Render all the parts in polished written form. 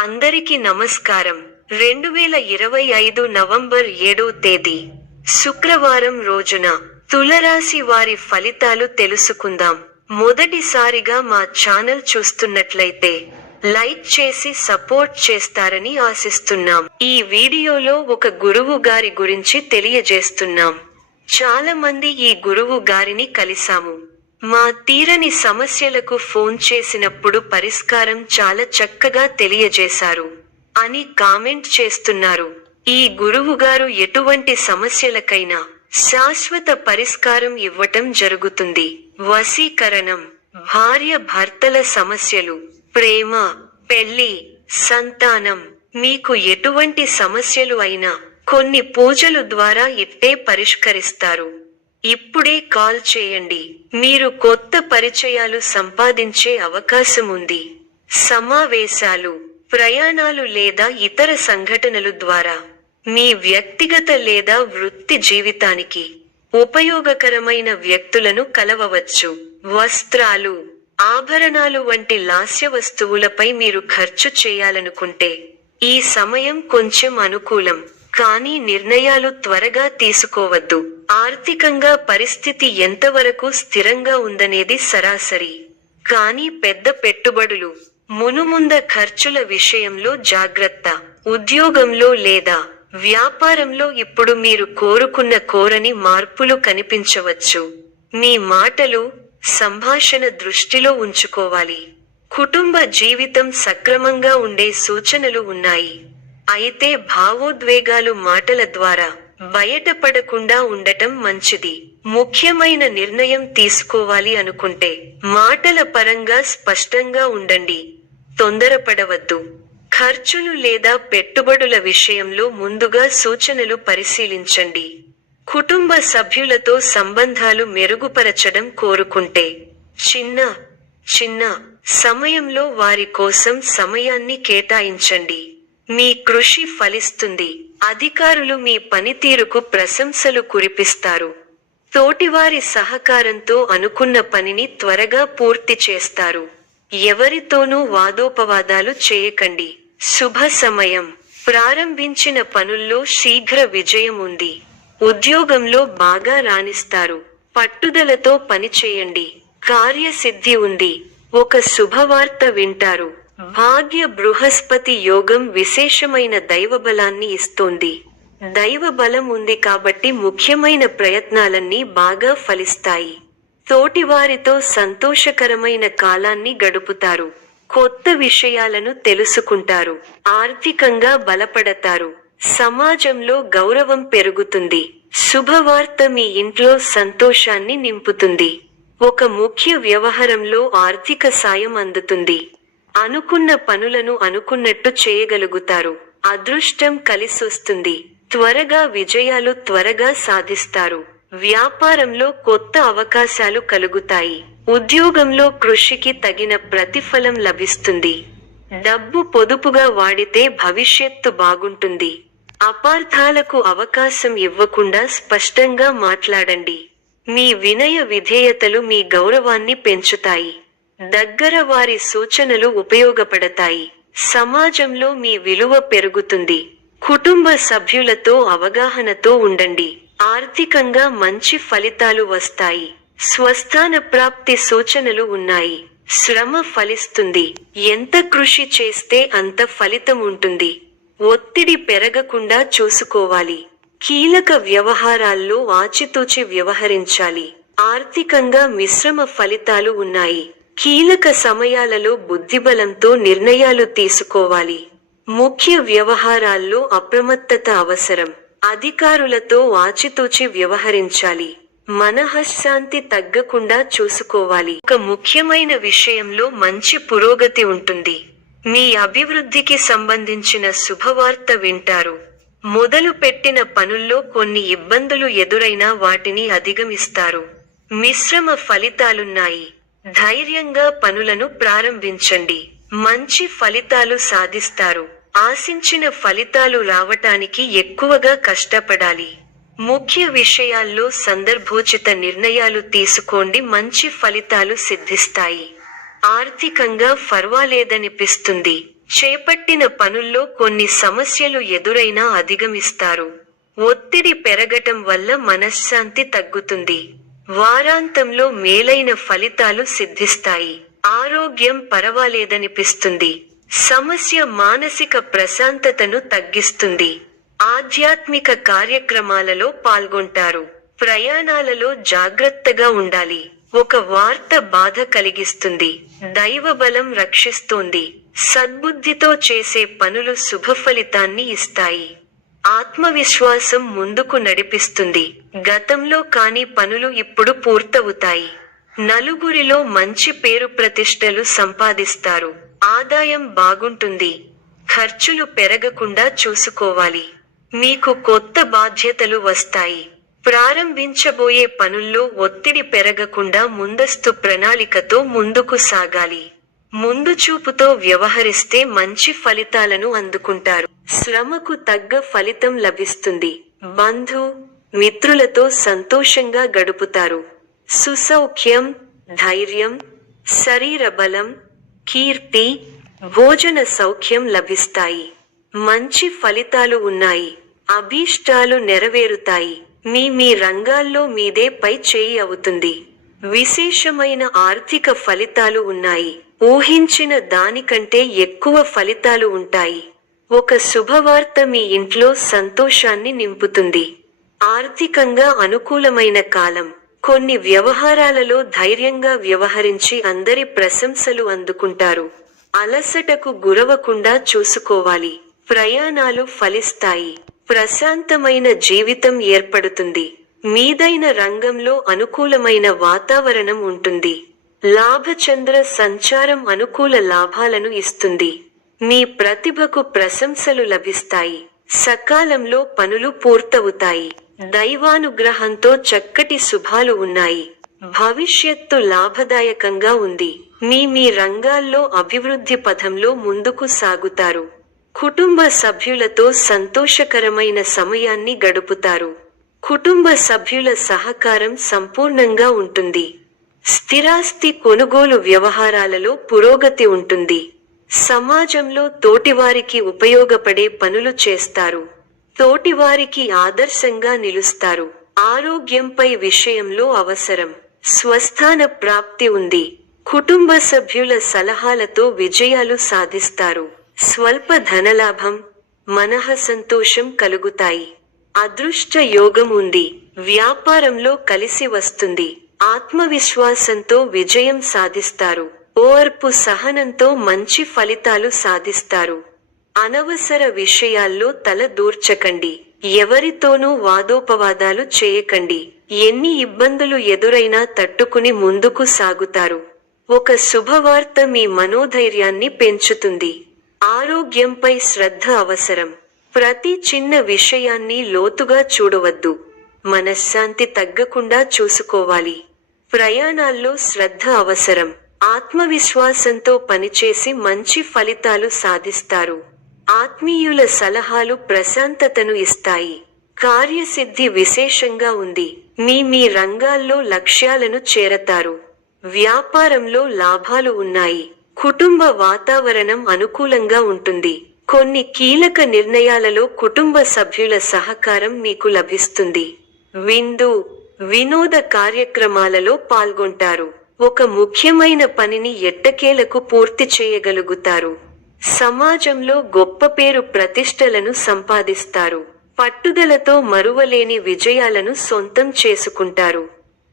అందరికీ నమస్కారం. 2025 నవంబర్ 7వ తేదీ శుక్రవారం రోజున తులరాశి వారి ఫలితాలు తెలుసుకుందాం. మొదటిసారిగా మా ఛానల్ చూస్తున్నట్లయితే లైక్ చేసి సపోర్ట్ చేస్తారని ఆశిస్తున్నాం. ఈ వీడియోలో ఒక గురువు గారి గురించి తెలియజేస్తున్నాం. చాలా మంది ఈ గురువు గారిని కలిసాము. మా తీరని సమస్యలకు ఫోన్ చేసినప్పుడు పరిష్కారం చాలా చక్కగా తెలియజేశారు అని కామెంట్ చేస్తున్నారు. ఈ గురువుగారు ఎటువంటి సమస్యలకైనా శాశ్వత పరిష్కారం ఇవ్వటం జరుగుతుంది. వశీకరణం, భార్య భర్తల సమస్యలు, ప్రేమ, పెళ్లి, సంతానం, మీకు ఎటువంటి సమస్యలు అయినా కొన్ని పూజలు ద్వారా ఇట్టే పరిష్కరిస్తారు. ఇప్పుడే కాల్ చేయండి. మీరు కొత్త పరిచయాలు సంపాదించే అవకాశం ఉంది. సమావేశాలు, ప్రయాణాలు లేదా ఇతర సంఘటనలు ద్వారా మీ వ్యక్తిగత లేదా వృత్తి జీవితానికి ఉపయోగకరమైన వ్యక్తులను కలవవచ్చు. వస్త్రాలు, ఆభరణాలు వంటి లాస్య వస్తువులపై మీరు ఖర్చు చేయాలనుకుంటే ఈ సమయం కొంచెం అనుకూలం. కానీ నిర్ణయాలు త్వరగా తీసుకోవద్దు. ఆర్థికంగా పరిస్థితి ఎంతవరకు స్థిరంగా ఉందనేది సరాసరి. కానీ పెద్ద పెట్టుబడులు, మునుముంద ఖర్చుల విషయంలో జాగ్రత్త. ఉద్యోగంలో లేదా వ్యాపారంలో ఇప్పుడు మీరు కోరని మార్పులు కనిపించవచ్చు. మీ మాటలు, సంభాషణ దృష్టిలో ఉంచుకోవాలి. కుటుంబ జీవితం సక్రమంగా ఉండే సూచనలు ఉన్నాయి. అయితే భావోద్వేగాలు మాటల ద్వారా బయటపడకుండా ఉండటం మంచిది. ముఖ్యమైన నిర్ణయం తీసుకోవాలి అనుకుంటే మాటల పరంగా స్పష్టంగా ఉండండి. తొందరపడవద్దు. ఖర్చులు లేదా పెట్టుబడుల విషయంలో ముందుగా సూచనలు పరిశీలించండి. కుటుంబ సభ్యులతో సంబంధాలు మెరుగుపరచడం కోరుకుంటే చిన్న సమయంలో వారి కోసం సమయాన్ని కేటాయించండి. మీ కృషి ఫలిస్తుంది. అధికారులు మీ పనితీరుకు ప్రశంసలు కురిపిస్తారు. తోటివారి సహకారంతో అనుకున్న పనిని త్వరగా పూర్తి చేస్తారు. ఎవరితోనూ వాదోపవాదాలు చేయకండి. శుభ సమయం. ప్రారంభించిన పనుల్లో శీఘ్ర విజయం ఉంది. ఉద్యోగంలో బాగా రాణిస్తారు. పట్టుదలతో పనిచేయండి. కార్యసిద్ధి ఉంది. ఒక శుభవార్త వింటారు. భాగ్య బృహస్పతి యోగం విశేషమైన దైవబలాన్ని ఇస్తోంది. దైవబలం ఉంది కాబట్టి ముఖ్యమైన ప్రయత్నాలన్నీ బాగా ఫలిస్తాయి. తోటివారితో సంతోషకరమైన కాలాన్ని గడుపుతారు. కొత్త విషయాలను తెలుసుకుంటారు. ఆర్థికంగా బలపడతారు. సమాజంలో గౌరవం పెరుగుతుంది. శుభవార్త మీ ఇంట్లో సంతోషాన్ని నింపుతుంది. ఒక ముఖ్య వ్యవహారంలో ఆర్థిక సాయం అందుతుంది. అనుకున్న పనులను అనుకున్నట్టు చేయగలుగుతారు. అదృష్టం కలిసొస్తుంది. త్వరగా సాధిస్తారు. వ్యాపారంలో కొత్త అవకాశాలు కలుగుతాయి. ఉద్యోగంలో కృషికి తగిన ప్రతిఫలం లభిస్తుంది. డబ్బు పొదుపుగా వాడితే భవిష్యత్తు బాగుంటుంది. అపార్థాలకు అవకాశం ఇవ్వకుండా స్పష్టంగా మాట్లాడండి. మీ వినయ విధేయతలు మీ గౌరవాన్ని పెంచుతాయి. దగ్గర వారి సూచనలు ఉపయోగపడతాయి. సమాజంలో మీ విలువ పెరుగుతుంది. కుటుంబ సభ్యులతో అవగాహనతో ఉండండి. ఆర్థికంగా మంచి ఫలితాలు వస్తాయి. స్వస్థాన ప్రాప్తి సూచనలు ఉన్నాయి. శ్రమ ఫలిస్తుంది. ఎంత కృషి చేస్తే అంత ఫలితం ఉంటుంది. ఒత్తిడి పెరగకుండా చూసుకోవాలి. కీలక వ్యవహారాల్లో ఆచితూచి వ్యవహరించాలి. ఆర్థికంగా మిశ్రమ ఫలితాలు ఉన్నాయి. కీలక సమయాలలో బుద్ధిబలంతో నిర్ణయాలు తీసుకోవాలి. ముఖ్య వ్యవహారాల్లో అప్రమత్తత అవసరం. అధికారులతో ఆచితూచి వ్యవహరించాలి. మనఃశాంతి తగ్గకుండా చూసుకోవాలి. ఒక ముఖ్యమైన విషయంలో మంచి పురోగతి ఉంటుంది. మీ అభివృద్ధికి సంబంధించిన శుభవార్త వింటారు. మొదలు పెట్టిన పనుల్లో కొన్ని ఇబ్బందులు ఎదురైనా వాటిని అధిగమిస్తారు. మిశ్రమ ఫలితాలున్నాయి. ధైర్యంగా పనులను ప్రారంభించండి. మంచి ఫలితాలు సాధిస్తారు. ఆశించిన ఫలితాలు రావటానికి ఎక్కువగా కష్టపడాలి. ముఖ్య విషయాల్లో సందర్భోచిత నిర్ణయాలు తీసుకోండి. మంచి ఫలితాలు సిద్ధిస్తాయి. ఆర్థికంగా పర్వాలేదనిపిస్తుంది. చేపట్టిన పనుల్లో కొన్ని సమస్యలు ఎదురైనా అధిగమిస్తారు. ఒత్తిడి పెరగటం వల్ల మనశ్శాంతి తగ్గుతుంది. వారాంతంలో మేలైన ఫలితాలు సిద్ధిస్తాయి. ఆరోగ్యం పరవాలేదనిపిస్తుంది. సమస్య మానసిక ప్రశాంతతను తగ్గిస్తుంది. ఆధ్యాత్మిక కార్యక్రమాలలో పాల్గొంటారు. ప్రయాణాలలో జాగ్రత్తగా ఉండాలి. ఒక వార్త బాధ కలిగిస్తుంది. దైవబలం రక్షిస్తోంది. సద్బుద్ధితో చేసే పనులు శుభఫలితాన్ని ఇస్తాయి. ఆత్మవిశ్వాసం ముందుకు నడిపిస్తుంది. గతంలో కాని పనులు ఇప్పుడు పూర్తవుతాయి. నలుగురిలో మంచి పేరు ప్రతిష్టలు సంపాదిస్తారు. ఆదాయం బాగుంటుంది. ఖర్చులు పెరగకుండా చూసుకోవాలి. మీకు కొత్త బాధ్యతలు వస్తాయి. ప్రారంభించబోయే పనుల్లో ఒత్తిడి పెరగకుండా ముందస్తు ప్రణాళికతో ముందుకు సాగాలి. ముందు చూపుతో వ్యవహరిస్తే మంచి ఫలితాలను అందుకుంటారు. శ్రమకు తగ్గ ఫలితం లభిస్తుంది. బంధు మిత్రులతో సంతోషంగా గడుపుతారు. సుసౌఖ్యం, ధైర్యం, శరీర బలం, కీర్తి, భోజన సౌఖ్యం లభిస్తాయి. మంచి ఫలితాలు ఉన్నాయి. అభీష్టాలు నెరవేరుతాయి. మీ రంగాల్లో మీదే పై చేయి అవుతుంది. విశేషమైన ఆర్థిక ఫలితాలు ఉన్నాయి. ఊహించిన దానికంటే ఎక్కువ ఫలితాలు ఉంటాయి. ఒక శుభవార్త మీ ఇంట్లో సంతోషాన్ని నింపుతుంది. ఆర్థికంగా అనుకూలమైన కాలం. కొన్ని వ్యవహారాలలో ధైర్యంగా వ్యవహరించి అందరి ప్రశంసలు అందుకుంటారు. అలసటకు గురవకుండా చూసుకోవాలి. ప్రయాణాలు ఫలిస్తాయి. ప్రశాంతమైన జీవితం ఏర్పడుతుంది. మీదైన రంగంలో అనుకూలమైన వాతావరణం ఉంటుంది. లాభచంద్ర సంచారం అనుకూల లాభాలను ఇస్తుంది. మీ ప్రతిభకు ప్రశంసలు లభిస్తాయి. సకాలంలో పనులు పూర్తవుతాయి. దైవానుగ్రహంతో చక్కటి శుభాలు ఉన్నాయి. భవిష్యత్తు లాభదాయకంగా ఉంది. మీ రంగాల్లో అభివృద్ధి పథంలో ముందుకు సాగుతారు. కుటుంబ సభ్యులతో సంతోషకరమైన సమయాన్ని గడుపుతారు. కుటుంబ సభ్యుల సహకారం సంపూర్ణంగా ఉంటుంది. స్థిరాస్తి కొనుగోలు వ్యవహారాలలో పురోగతి ఉంటుంది. సమాజంలో తోటివారికి ఉపయోగపడే పనులు చేస్తారు. తోటివారికి ఆదర్శంగా నిలుస్తారు. ఆరోగ్యంపై విషయంలో అవసరం. స్వస్థాన ప్రాప్తి ఉంది. కుటుంబ సభ్యుల సలహాలతో విజయాలు సాధిస్తారు. స్వల్ప ధనలాభం, మనః సంతోషం కలుగుతాయి. అదృష్ట యోగం ఉంది. వ్యాపారంలో కలిసి వస్తుంది. ఆత్మవిశ్వాసంతో విజయం సాధిస్తారు. ఓర్పు సహనంతో మంచి ఫలితాలు సాధిస్తారు. అనవసర విషయాల్లో తల దూర్చకండి. ఎవరితోనూ వాదోపవాదాలు చేయకండి. ఎన్ని ఇబ్బందులు ఎదురైనా తట్టుకుని ముందుకు సాగుతారు. ఒక శుభవార్త మీ మనోధైర్యాన్ని పెంచుతుంది. ఆరోగ్యంపై శ్రద్ధ అవసరం. ప్రతి చిన్న విషయాన్ని లోతుగా చూడవద్దు. మనశ్శాంతి తగ్గకుండా చూసుకోవాలి. ప్రయాణాల్లో శ్రద్ధ అవసరం. ఆత్మవిశ్వాసంతో పనిచేసి మంచి ఫలితాలు సాధిస్తారు. ఆత్మీయుల సలహాలు ప్రశాంతతను ఇస్తాయి. కార్యసిద్ధి విశేషంగా ఉంది. మీ రంగాల్లో లక్ష్యాలను చేరతారు. వ్యాపారంలో లాభాలు ఉన్నాయి. కుటుంబ వాతావరణం అనుకూలంగా ఉంటుంది. కొన్ని కీలక నిర్ణయాలలో కుటుంబ సభ్యుల సహకారం మీకు లభిస్తుంది. విందు, వినోద కార్యక్రమాలలో పాల్గొంటారు. ఒక ముఖ్యమైన పనిని ఎట్టకేలకు పూర్తి చేయగలుగుతారు. సమాజంలో గొప్ప పేరు ప్రతిష్టలను సంపాదిస్తారు. పట్టుదలతో మరువలేని విజయాలను సొంతం చేసుకుంటారు.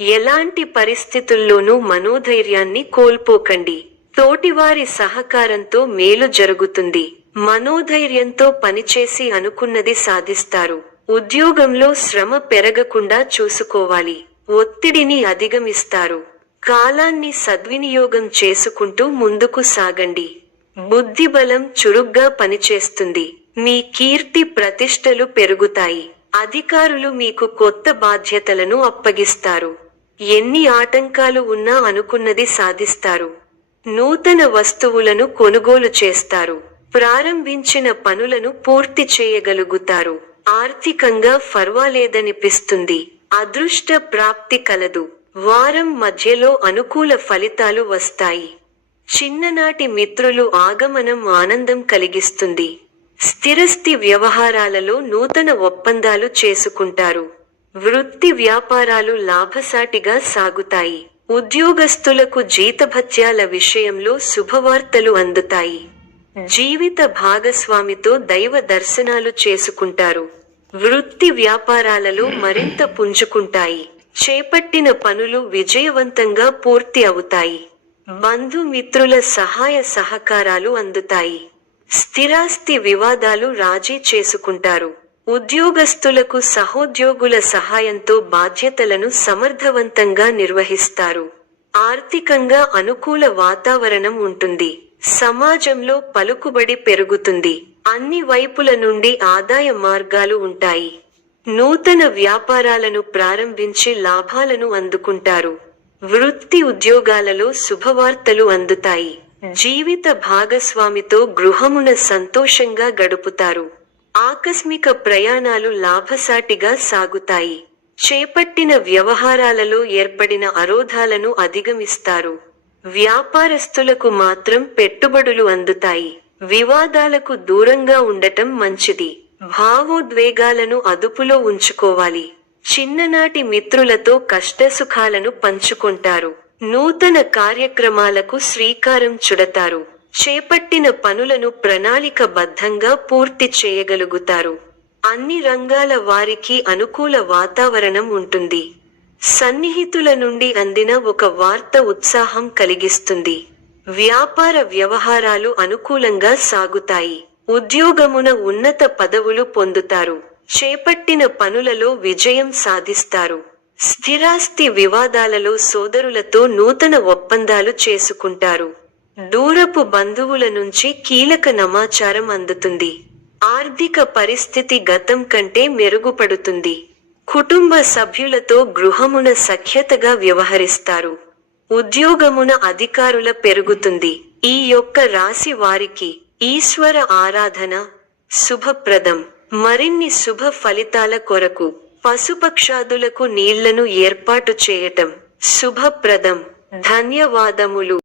ఎలాంటి పరిస్థితుల్లోనూ మనోధైర్యాన్ని కోల్పోకండి. తోటివారి సహకారంతో మేలు జరుగుతుంది. మనోధైర్యంతో పనిచేసి అనుకున్నది సాధిస్తారు. ఉద్యోగంలో శ్రమ పెరగకుండా చూసుకోవాలి. ఒత్తిడిని అధిగమిస్తారు. కాలాన్ని సద్వినియోగం చేసుకుంటూ ముందుకు సాగండి. బుద్ధిబలం చురుగ్గా పనిచేస్తుంది. మీ కీర్తి ప్రతిష్టలు పెరుగుతాయి. అధికారులు మీకు కొత్త బాధ్యతలను అప్పగిస్తారు. ఎన్ని ఆటంకాలు ఉన్నా అనుకున్నది సాధిస్తారు. నూతన వస్తువులను కొనుగోలు చేస్తారు. ప్రారంభించిన పనులను పూర్తి చేయగలుగుతారు. ఆర్థికంగా ఫర్వాలేదనిపిస్తుంది. అదృష్ట ప్రాప్తి కలదు. వారం మధ్యలో అనుకూల ఫలితాలు వస్తాయి. చిన్ననాటి మిత్రులు ఆగమనం ఆనందం కలిగిస్తుంది. స్థిరస్థి వ్యవహారాలలో నూతన ఒప్పందాలు చేసుకుంటారు. వృత్తి వ్యాపారాలు లాభసాటిగా సాగుతాయి. ఉద్యోగస్తులకు జీతభత్యాల విషయంలో శుభవార్తలు అందుతాయి. జీవిత భాగస్వామితో దైవ దర్శనాలు చేసుకుంటారు. వృత్తి వ్యాపారాలలో మరింత పుంజుకుంటాయి. చేపట్టిన పనులు విజయవంతంగా పూర్తి అవుతాయి. బంధుమిత్రుల సహాయ సహకారాలు అందుతాయి. స్థిరాస్తి వివాదాలు రాజీ చేసుకుంటారు. ఉద్యోగస్తులకు సహోద్యోగుల సహాయంతో బాధ్యతలను సమర్థవంతంగా నిర్వహిస్తారు. ఆర్థికంగా అనుకూల వాతావరణం ఉంటుంది. సమాజంలో పలుకుబడి పెరుగుతుంది. అన్ని వైపుల నుండి ఆదాయ మార్గాలు ఉంటాయి. నూతన వ్యాపారాలను ప్రారంభించి లాభాలను అందుకుంటారు. వృత్తి ఉద్యోగాలలో శుభవార్తలు అందుతాయి. జీవిత భాగస్వామితో గృహమున సంతోషంగా గడుపుతారు. ఆకస్మిక ప్రయాణాలు లాభసాటిగా సాగుతాయి. చేపట్టిన వ్యవహారాలలో ఏర్పడిన అవరోధాలను అధిగమిస్తారు. వ్యాపారస్తులకు మాత్రం పెట్టుబడులు అందుతాయి. వివాదాలకు దూరంగా ఉండటం మంచిది. భావోద్వేగాలను అదుపులో ఉంచుకోవాలి. చిన్ననాటి మిత్రులతో కష్టసుఖాలను పంచుకుంటారు. నూతన కార్యక్రమాలకు శ్రీకారం చుడతారు. చేపట్టిన పనులను ప్రణాళికబద్ధంగా పూర్తి చేయగలుగుతారు. అన్ని రంగాల వారికి అనుకూల వాతావరణం ఉంటుంది. సన్నిహితుల నుండి అందిన ఒక వార్త ఉత్సాహం కలిగిస్తుంది. వ్యాపార వ్యవహారాలు అనుకూలంగా సాగుతాయి. ఉద్యోగమున ఉన్నత పదవులు పొందుతారు. చేపట్టిన పనులలో విజయం సాధిస్తారు. స్థిరాస్తి వివాదాలలో సోదరులతో నూతన ఒప్పందాలు చేసుకుంటారు. దూరపు బంధువుల నుంచి కీలక సమాచారం అందుతుంది. ఆర్థిక పరిస్థితి గతం కంటే మెరుగుపడుతుంది. కుటుంబ సభ్యులతో గృహమున సఖ్యతగా వ్యవహరిస్తారు. ఉద్యోగమున అధికారుల పెరుగుతుంది. ఈ యొక్క రాశి వారికి ఈశ్వర ఆరాధన శుభప్రదం. మరిన్ని శుభ ఫలితాల కొరకు పశుపక్షాదులకు నీళ్లను ఏర్పాటు చేయటం శుభప్రదం. ధన్యవాదములు.